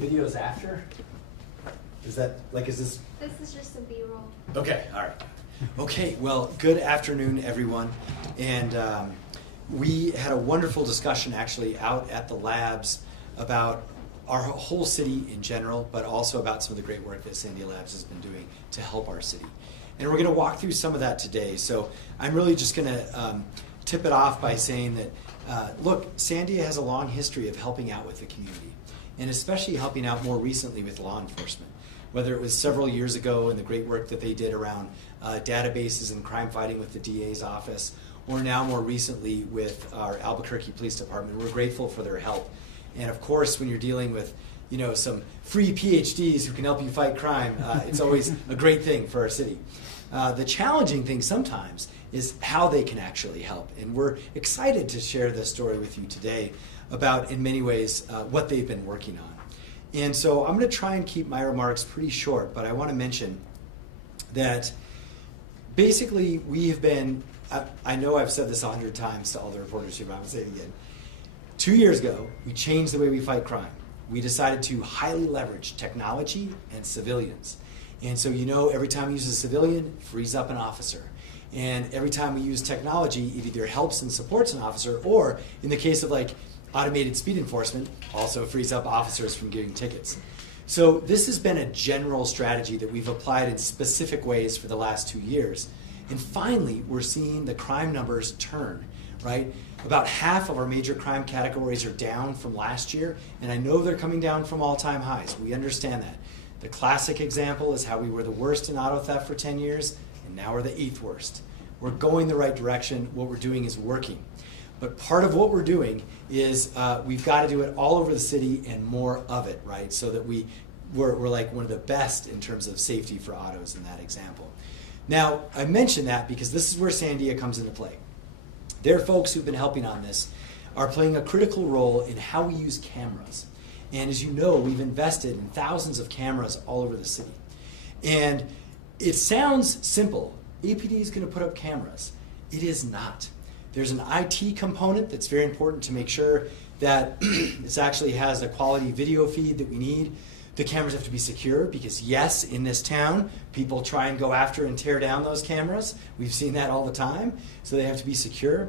videos after? Is that, like, is this? This is just a B-roll. Okay, all right. Okay, well, good afternoon, everyone. And we had a wonderful discussion actually out at the labs about our whole city in general, but also about some of the great work that Sandia Labs has been doing to help our city. And we're going to walk through some of that today. So I'm really just going to tip it off by saying that, look, Sandia has a long history of helping out with the community, and especially helping out more recently with law enforcement. Whether it was several years ago and the great work that they did around databases and crime fighting with the DA's office, or now more recently with our Albuquerque Police Department. We're grateful for their help. And of course, when you're dealing with some free PhDs who can help you fight crime, it's always a great thing for our city. The challenging thing sometimes is how they can actually help. And we're excited to share this story with you today about, in many ways, what they've been working on. And so I'm going to try and keep my remarks pretty short, but I want to mention that basically we have been, I know I've said this 100 times to all the reporters here, but I'm going to say it again. 2 years ago, we changed the way we fight crime. We decided to highly leverage technology and civilians. And so every time we use a civilian, it frees up an officer. And every time we use technology, it either helps and supports an officer, or in the case of automated speed enforcement, also frees up officers from giving tickets. So this has been a general strategy that we've applied in specific ways for the last 2 years. And finally, we're seeing the crime numbers turn, right? About half of our major crime categories are down from last year, and I know they're coming down from all-time highs. We understand that. The classic example is how we were the worst in auto theft for 10 years, and now we're the 8th worst. We're going the right direction. What we're doing is working. But part of what we're doing is we've got to do it all over the city and more of it, right? So that we're like one of the best in terms of safety for autos in that example. Now, I mention that because this is where Sandia comes into play. Their folks who've been helping on this are playing a critical role in how we use cameras. And as you know, we've invested in thousands of cameras all over the city. And it sounds simple. APD is going to put up cameras. It is not. There's an IT component that's very important to make sure that this actually has a quality video feed that we need. The cameras have to be secure because, yes, in this town, people try and go after and tear down those cameras. We've seen that all the time. So they have to be secure.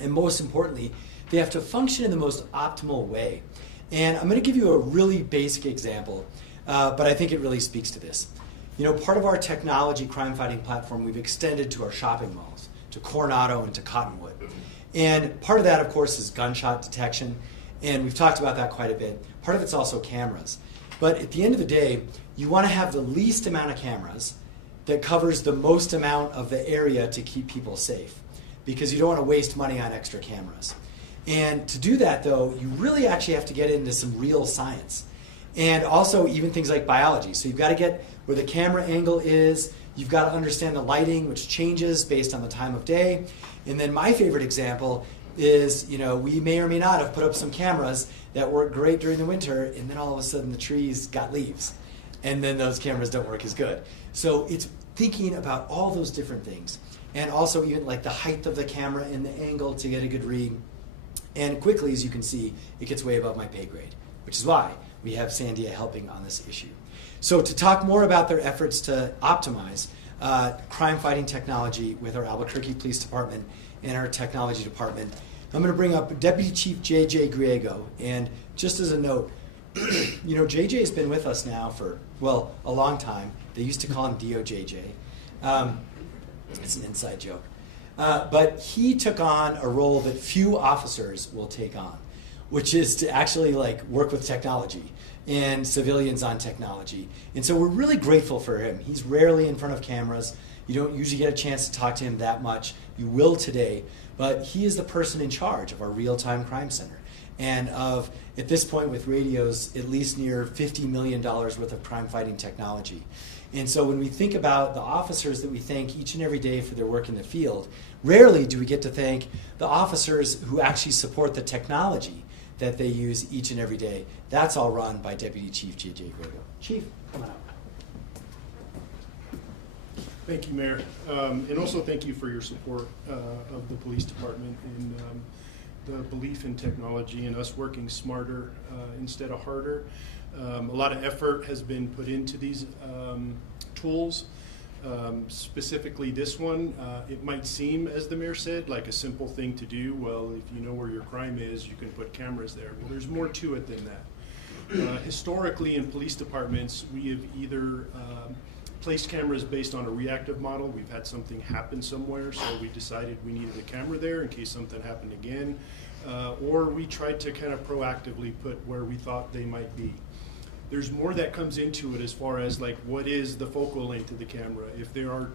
And most importantly, they have to function in the most optimal way. And I'm going to give you a really basic example, but I think it really speaks to this. Part of our technology crime fighting platform we've extended to our shopping malls, to Coronado and to Cottonwood. And part of that, of course, is gunshot detection, and we've talked about that quite a bit. Part of it's also cameras. But at the end of the day, you want to have the least amount of cameras that covers the most amount of the area to keep people safe, because you don't want to waste money on extra cameras. And to do that, though, you really actually have to get into some real science, and also even things like biology. So you've got to get where the camera angle is. You've got to understand the lighting, which changes based on the time of day. And then my favorite example is, we may or may not have put up some cameras that work great during the winter, and then all of a sudden the trees got leaves. And then those cameras don't work as good. So it's thinking about all those different things. And also even like the height of the camera and the angle to get a good read. And quickly, as you can see, it gets way above my pay grade, which is why we have Sandia helping on this issue. So to talk more about their efforts to optimize crime-fighting technology with our Albuquerque Police Department and our technology department, I'm going to bring up Deputy Chief J.J. Grigo. And just as a note, J.J. has been with us now for, a long time. They used to call him DOJJ. It's an inside joke. But he took on a role that few officers will take on, which is to actually work with technology and civilians on technology. And so we're really grateful for him. He's rarely in front of cameras. You don't usually get a chance to talk to him that much. You will today. But he is the person in charge of our real-time crime center. And of, at this point with radios, at least near $50 million worth of crime-fighting technology. And so when we think about the officers that we thank each and every day for their work in the field, rarely do we get to thank the officers who actually support the technology that they use each and every day. That's all run by Deputy Chief J.J. Grigo. Chief, come on up. Thank you, Mayor. And also thank you for your support of the police department and the belief in technology and us working smarter instead of harder. A lot of effort has been put into these tools. Specifically this one, it might seem, as the mayor said, like a simple thing to do. Well, if you know where your crime is, you can put cameras there. Well, there's more to it than that. Historically, in police departments, we have either placed cameras based on a reactive model. We've had something happen somewhere, so we decided we needed a camera there in case something happened again. Or we tried to kind of proactively put where we thought they might be. There's more that comes into it as far as like what is the focal length of the camera. If there are,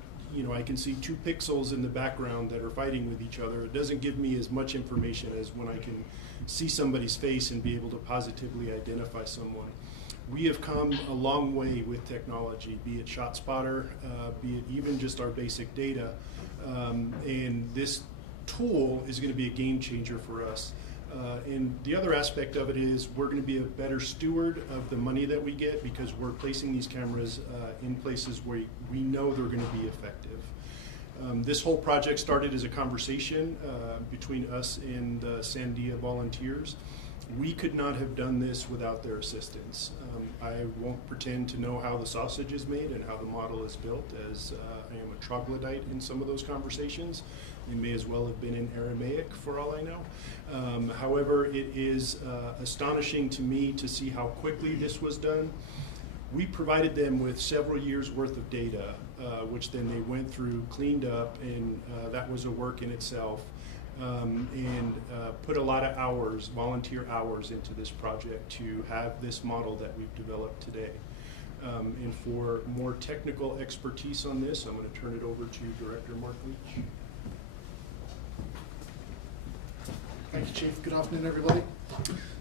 I can see 2 pixels in the background that are fighting with each other, it doesn't give me as much information as when I can see somebody's face and be able to positively identify someone. We have come a long way with technology, be it ShotSpotter, be it even just our basic data, and this tool is going to be a game changer for us. And the other aspect of it is we're going to be a better steward of the money that we get because we're placing these cameras in places where we know they're going to be effective. This whole project started as a conversation between us and the Sandia volunteers. We could not have done this without their assistance. I won't pretend to know how the sausage is made and how the model is built, as I am a troglodyte in some of those conversations. They may as well have been in Aramaic for all I know. However, it is astonishing to me to see how quickly this was done. We provided them with several years worth of data, which then they went through, cleaned up, and that was a work in itself. And put a lot of hours, volunteer hours, into this project to have this model that we've developed today. And for more technical expertise on this, I'm going to turn it over to Director Mark Leech. Thank you, Chief. Good afternoon, everybody.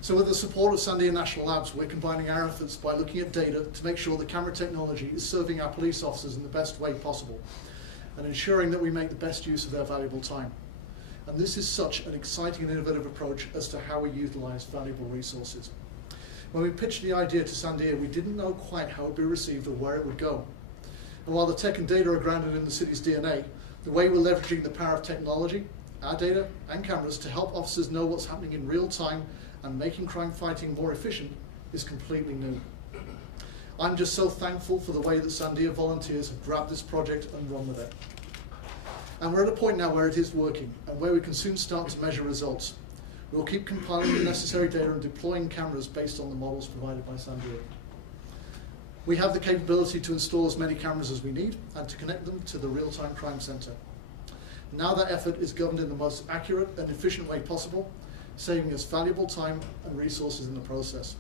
So with the support of Sandia National Labs, we're combining our efforts by looking at data to make sure the camera technology is serving our police officers in the best way possible and ensuring that we make the best use of their valuable time. And this is such an exciting and innovative approach as to how we utilize valuable resources. When we pitched the idea to Sandia, we didn't know quite how it would be received or where it would go. And while the tech and data are grounded in the city's DNA, the way we're leveraging the power of technology, our data and cameras to help officers know what's happening in real time and making crime fighting more efficient is completely new. I'm just so thankful for the way that Sandia volunteers have grabbed this project and run with it. And we're at a point now where it is working and where we can soon start to measure results. We'll keep compiling the necessary data and deploying cameras based on the models provided by Sandia. We have the capability to install as many cameras as we need and to connect them to the real-time crime center. Now that effort is governed in the most accurate and efficient way possible, saving us valuable time and resources in the process.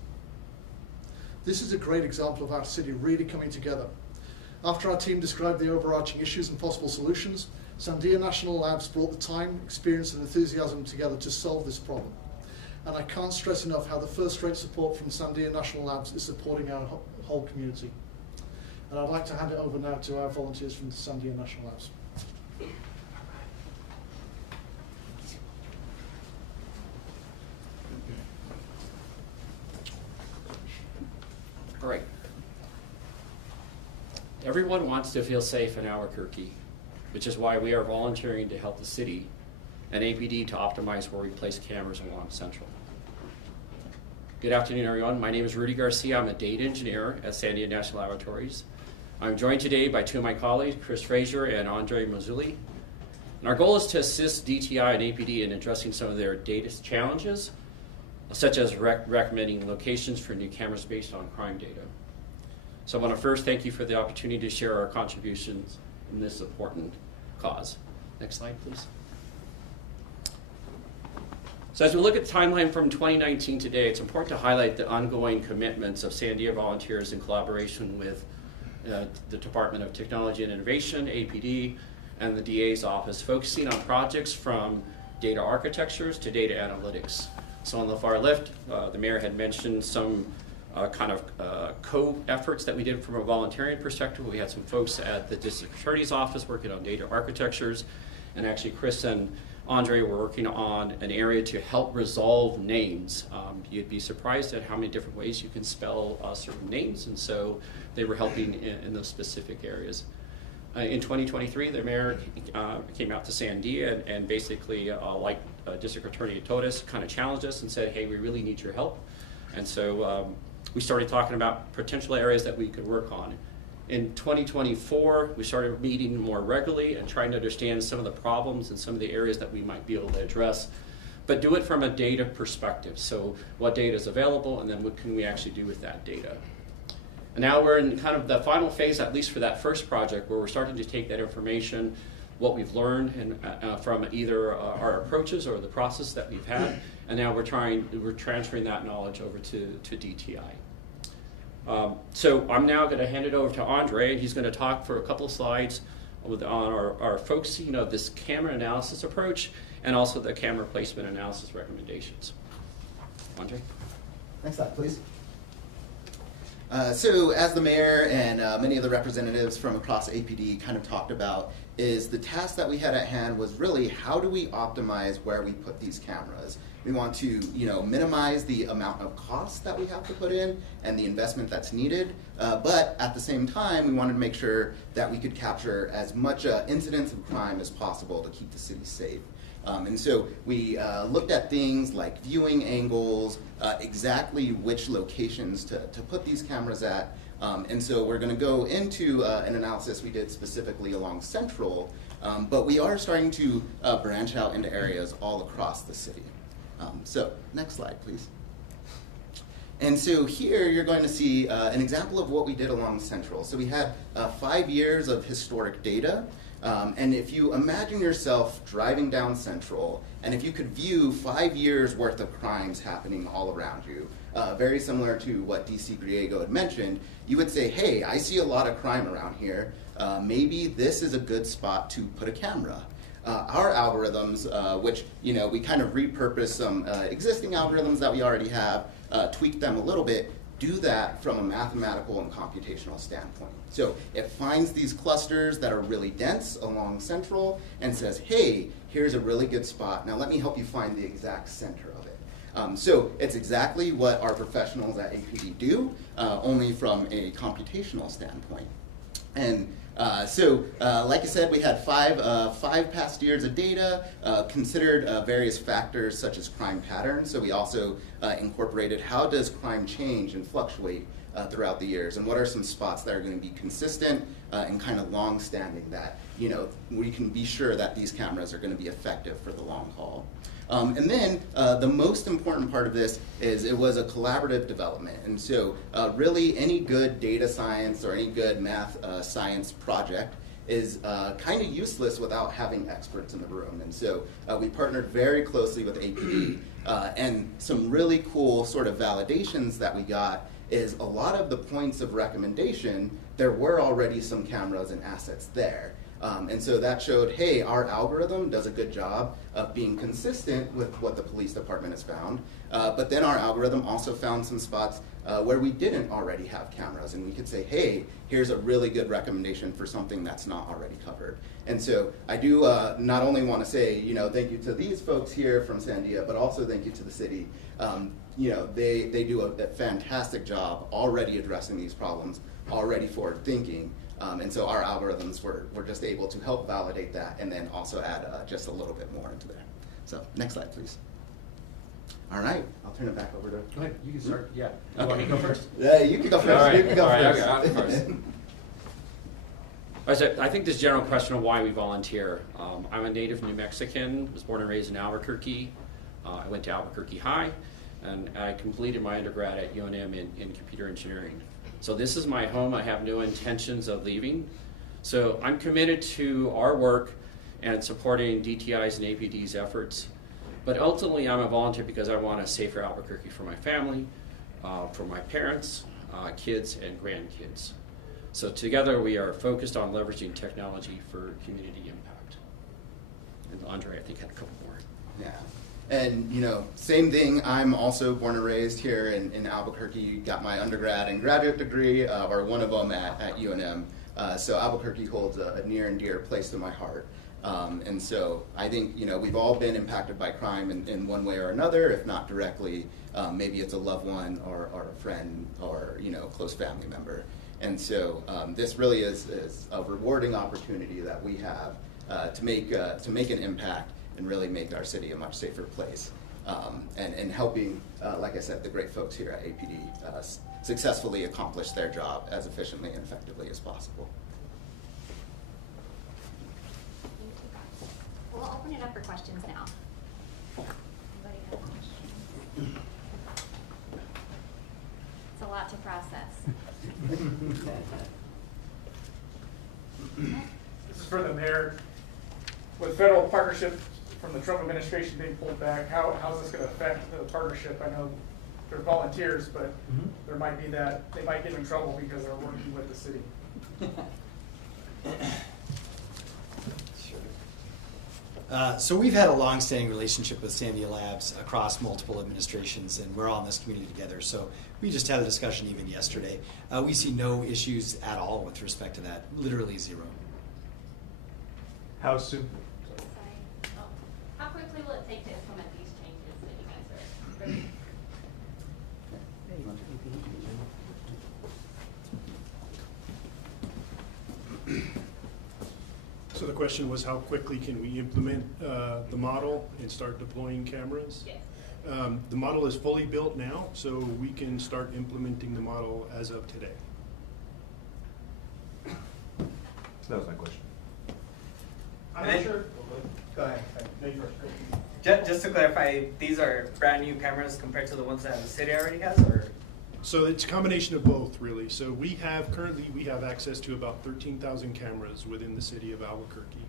This is a great example of our city really coming together. After our team described the overarching issues and possible solutions, Sandia National Labs brought the time, experience and enthusiasm together to solve this problem. And I can't stress enough how the first-rate support from Sandia National Labs is supporting our whole community. And I'd like to hand it over now to our volunteers from the Sandia National Labs. All right. Everyone wants to feel safe in Albuquerque, which is why we are volunteering to help the city and APD to optimize where we place cameras along Central. Good afternoon, everyone. My name is Rudy Garcia. I'm a data engineer at Sandia National Laboratories. I'm joined today by two of my colleagues, Chris Frazier and Andre Mazzulli. And our goal is to assist DTI and APD in addressing some of their data challenges, such as recommending locations for new cameras based on crime data. So I want to first thank you for the opportunity to share our contributions in this important cause. Next slide, please. So as we look at the timeline from 2019 today, it's important to highlight the ongoing commitments of Sandia volunteers in collaboration with the Department of Technology and Innovation, APD, and the DA's office, focusing on projects from data architectures to data analytics. So on the far left, the mayor had mentioned some co-efforts that we did from a volunteering perspective. We had some folks at the district attorney's office working on data architectures, and actually Chris and Andre were working on an area to help resolve names. You'd be surprised at how many different ways you can spell certain names, and so they were helping in those specific areas. In 2023, the mayor came out to Sandia and basically, like District Attorney told us, kind of challenged us and said, hey, we really need your help. And so we started talking about potential areas that we could work on. In 2024, we started meeting more regularly and trying to understand some of the problems and some of the areas that we might be able to address, but do it from a data perspective. So what data is available, and then what can we actually do with that data? And now we're in kind of the final phase, at least for that first project, where we're starting to take that information, what we've learned and, from either our approaches or the process that we've had, and now we're transferring that knowledge over to DTI. So I'm now going to hand it over to Andre, and he's going to talk for a couple of slides on our focusing of this camera analysis approach and also the camera placement analysis recommendations. Andre? Next slide, please. So as the mayor and many of the representatives from across APD kind of talked about, is the task that we had at hand was really how do we optimize where we put these cameras. We want to minimize the amount of cost that we have to put in and the investment that's needed, but at the same time we wanted to make sure that we could capture as much incidence of crime as possible to keep the city safe. And so we looked at things like viewing angles, exactly which locations to put these cameras at. And so we're going to go into an analysis we did specifically along Central, but we are starting to branch out into areas all across the city. So next slide, please. And so here you're going to see an example of what we did along Central. So we had 5 years of historic data. And if you imagine yourself driving down Central, and if you could view 5 years worth of crimes happening all around you, very similar to what DC Griego had mentioned, you would say, hey, I see a lot of crime around here. Maybe this is a good spot to put a camera. Our algorithms, which we kind of repurpose some existing algorithms that we already have, tweak them a little bit, do that from a mathematical and computational standpoint. So it finds these clusters that are really dense along Central and says, hey, here's a really good spot. Now let me help you find the exact center of it. So it's exactly what our professionals at APD do, only from a computational standpoint. And like I said, we had five past years of data, considered various factors such as crime patterns. So we also incorporated how does crime change and fluctuate throughout the years, and what are some spots that are going to be consistent and kind of long-standing that we can be sure that these cameras are going to be effective for the long haul. And then the most important part of this is it was a collaborative development. And so really any good data science or any good math science project is kind of useless without having experts in the room. And so we partnered very closely with APD. And some really cool sort of validations that we got is a lot of the points of recommendation, there were already some cameras and assets there. And so that showed, hey, our algorithm does a good job of being consistent with what the police department has found. But then our algorithm also found some spots where we didn't already have cameras. And we could say, hey, here's a really good recommendation for something that's not already covered. And so I do not only want to say, thank you to these folks here from Sandia, but also thank you to the city. They do a fantastic job already addressing these problems, already forward thinking. And so our algorithms were just able to help validate that and then also add just a little bit more into there. So next slide, please. All right, I'll turn it back over to... Go ahead, you can start. Yeah. Okay. You want me to go first? Yeah, you can go first. All right. You can go All right, first. I'll go first. I think this general question of why we volunteer. I'm a native New Mexican, was born and raised in Albuquerque. I went to Albuquerque High, and I completed my undergrad at UNM in computer engineering. So this is my home. I have no intentions of leaving. So I'm committed to our work and supporting DTI's and APD's efforts. But ultimately, I'm a volunteer because I want a safer Albuquerque for my family, for my parents, kids, and grandkids. So together, we are focused on leveraging technology for community impact. And Andre, I think, had a couple more. Yeah. And same thing, I'm also born and raised here in Albuquerque, got my undergrad and graduate degree, or one of them at UNM. So Albuquerque holds a near and dear place to my heart. And so I think, we've all been impacted by crime in one way or another, if not directly. Maybe it's a loved one or a friend or, close family member. And so this really is a rewarding opportunity that we have to make an impact and really make our city a much safer place. And helping, like I said, the great folks here at APD successfully accomplish their job as efficiently and effectively as possible. We'll open it up for questions now. Anybody have a question? It's a lot to process. This is for the mayor. With federal partnership from the Trump administration being pulled back, how's this going to affect the partnership? I know they're volunteers, but there might be that they might get in trouble because they're working with the city. So we've had a long-standing relationship with Sandia Labs across multiple administrations, and we're all in this community together. So we just had a discussion even yesterday. We see no issues at all with respect to that, literally zero. How soon? Sorry. Oh. How quickly will it take to implement these changes that you guys are bringing? So the question was, how quickly can we implement the model and start deploying cameras? Yes. The model is fully built now, so we can start implementing the model as of today. That was my question. I'm And not then- sure. Go ahead. No, you first. Just to clarify, these are brand new cameras compared to the ones that the city already has, or? So it's a combination of both, really. So currently we have access to about 13,000 cameras within the city of Albuquerque.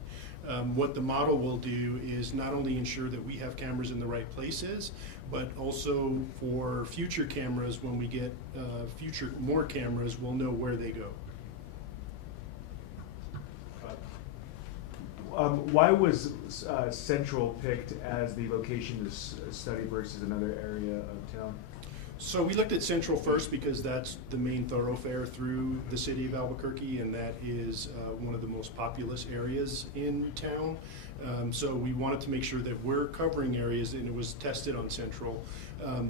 What the model will do is not only ensure that we have cameras in the right places, but also for future cameras, when we get more cameras, we'll know where they go. Why was Central picked as the location to study versus another area of town? So we looked at Central first because that's the main thoroughfare through the city of Albuquerque, and that is one of the most populous areas in town. So we wanted to make sure that we're covering areas, and it was tested on Central,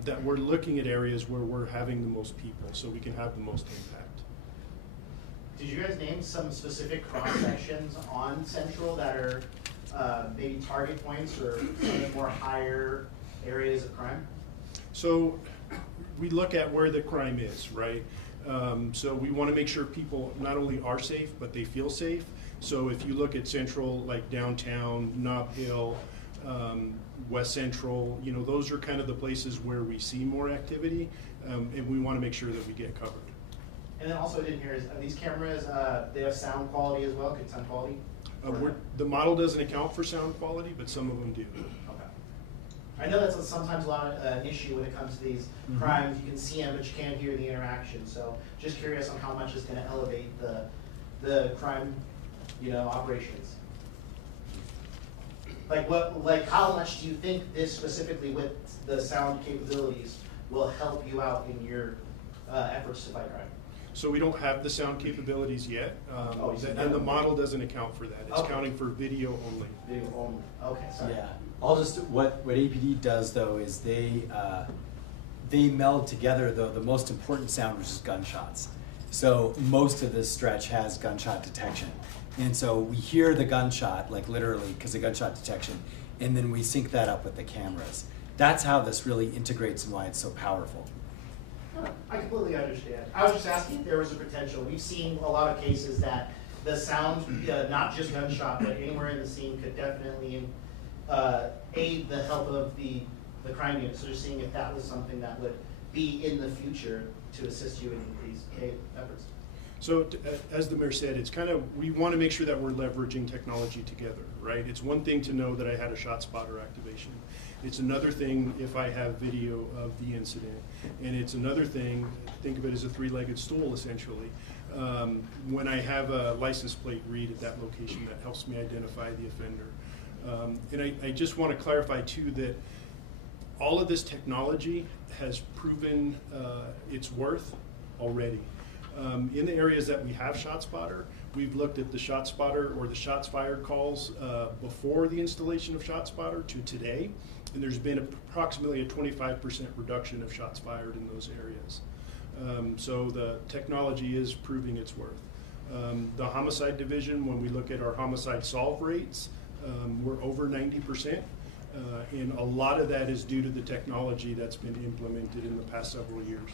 that we're looking at areas where we're having the most people, so we can have the most impact. Did you guys name some specific cross sections on Central that are maybe target points or some of the more higher areas of crime? So we look at where the crime is, right? So we want to make sure people not only are safe, but they feel safe. So if you look at Central, like downtown, Nob Hill, West Central, those are kind of the places where we see more activity, and we want to make sure that we get covered. And then also I didn't hear, are these cameras, they have sound quality as well, good sound quality? The model doesn't account for sound quality, but some of them do. Okay. I know that's sometimes a lot of an issue when it comes to these crimes. You can see them, but you can't hear the interaction. So just curious on how much it's going to elevate the crime, operations. Like how much do you think this specifically with the sound capabilities will help you out in your efforts to fight crime? So we don't have the sound capabilities yet, and the model doesn't account for that. It's counting for video only. Video only. Okay, sorry. Yeah. What APD does though is they meld together the most important sound, which is gunshots. So most of this stretch has gunshot detection, and so we hear the gunshot, like literally, because of gunshot detection, and then we sync that up with the cameras. That's how this really integrates and why it's so powerful. I completely understand. I was just asking if there was a potential. We've seen a lot of cases that the sound, not just gunshot, but anywhere in the scene could definitely aid the help of the crime unit. So just seeing if that was something that would be in the future to assist you in these efforts. So as the mayor said, it's we want to make sure that we're leveraging technology together, right? It's one thing to know that I had a shot spotter activation. It's another thing if I have video of the incident. And it's another thing, think of it as a three-legged stool essentially, when I have a license plate read at that location that helps me identify the offender. And I just want to clarify too that all of this technology has proven its worth already. In the areas that we have ShotSpotter, we've looked at the ShotSpotter or the shots fired calls before the installation of ShotSpotter to today, and there's been approximately a 25% reduction of shots fired in those areas. So the technology is proving its worth. The homicide division, when we look at our homicide solve rates, we're over 90%, and a lot of that is due to the technology that's been implemented in the past several years.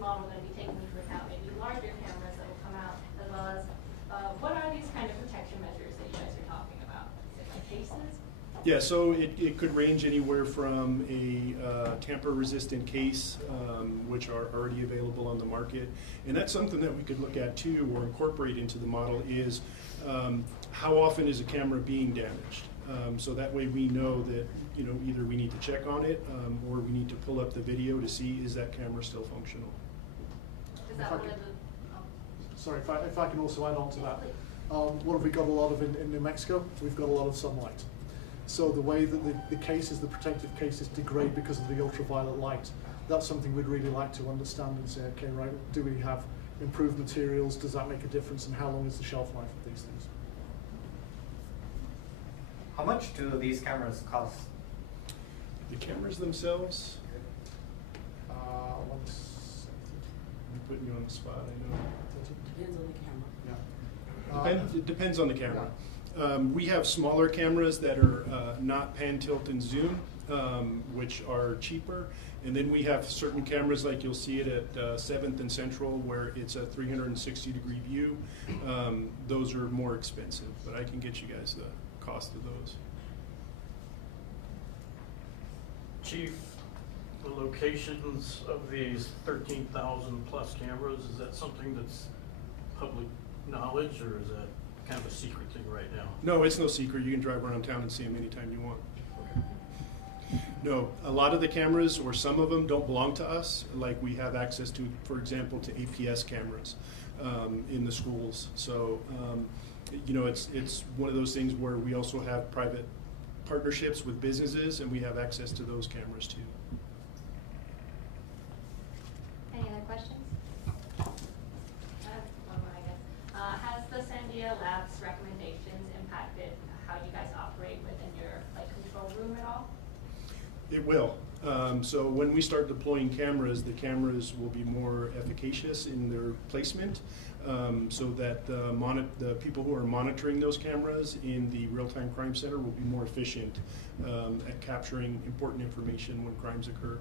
model going to be taking into account maybe larger cameras that will come out, as well as what are these kind of protection measures that you guys are talking about? Is it like cases? Yeah, so it could range anywhere from a tamper-resistant case, which are already available on the market, and that's something that we could look at too, or incorporate into the model, is how often is a camera being damaged? So that way we know that, you know, either we need to check on it, or we need to pull up the video to see, is that camera still functional? Is that one of the? Sorry, if I can also add on to that. What have we got a lot of in New Mexico? We've got a lot of sunlight. So the way that the cases, the protective cases, degrade because of the ultraviolet light, that's something we'd really like to understand and say, okay, right, do we have improved materials? Does that make a difference? And how long is the shelf life of these things? How much do these cameras cost? The cameras themselves, One second. I'm putting you on the spot, I know. Depends on the camera. Yeah. It depends on the camera. We have smaller cameras that are not pan, tilt, and zoom, which are cheaper. And then we have certain cameras, like you'll see it at 7th and Central, where it's a 360-degree view. Those are more expensive, but I can get you guys the cost of those. Chief, the locations of these 13,000 plus cameras, is that something that's public knowledge, or is that kind of a secret thing right now? No, it's no secret. You can drive around town and see them anytime you want. No, a lot of the cameras, or some of them, don't belong to us. Like we have access to, for example, to APS cameras in the schools. So, you know, it's one of those things where we also have private partnerships with businesses, and we have access to those cameras too. Any other questions? One more, I guess. Has the Sandia Labs recommendations impacted how you guys operate within your control room at all? It will. So when we start deploying cameras, the cameras will be more efficacious in their placement, so that the people who are monitoring those cameras in the real-time crime center will be more efficient at capturing important information when crimes occur.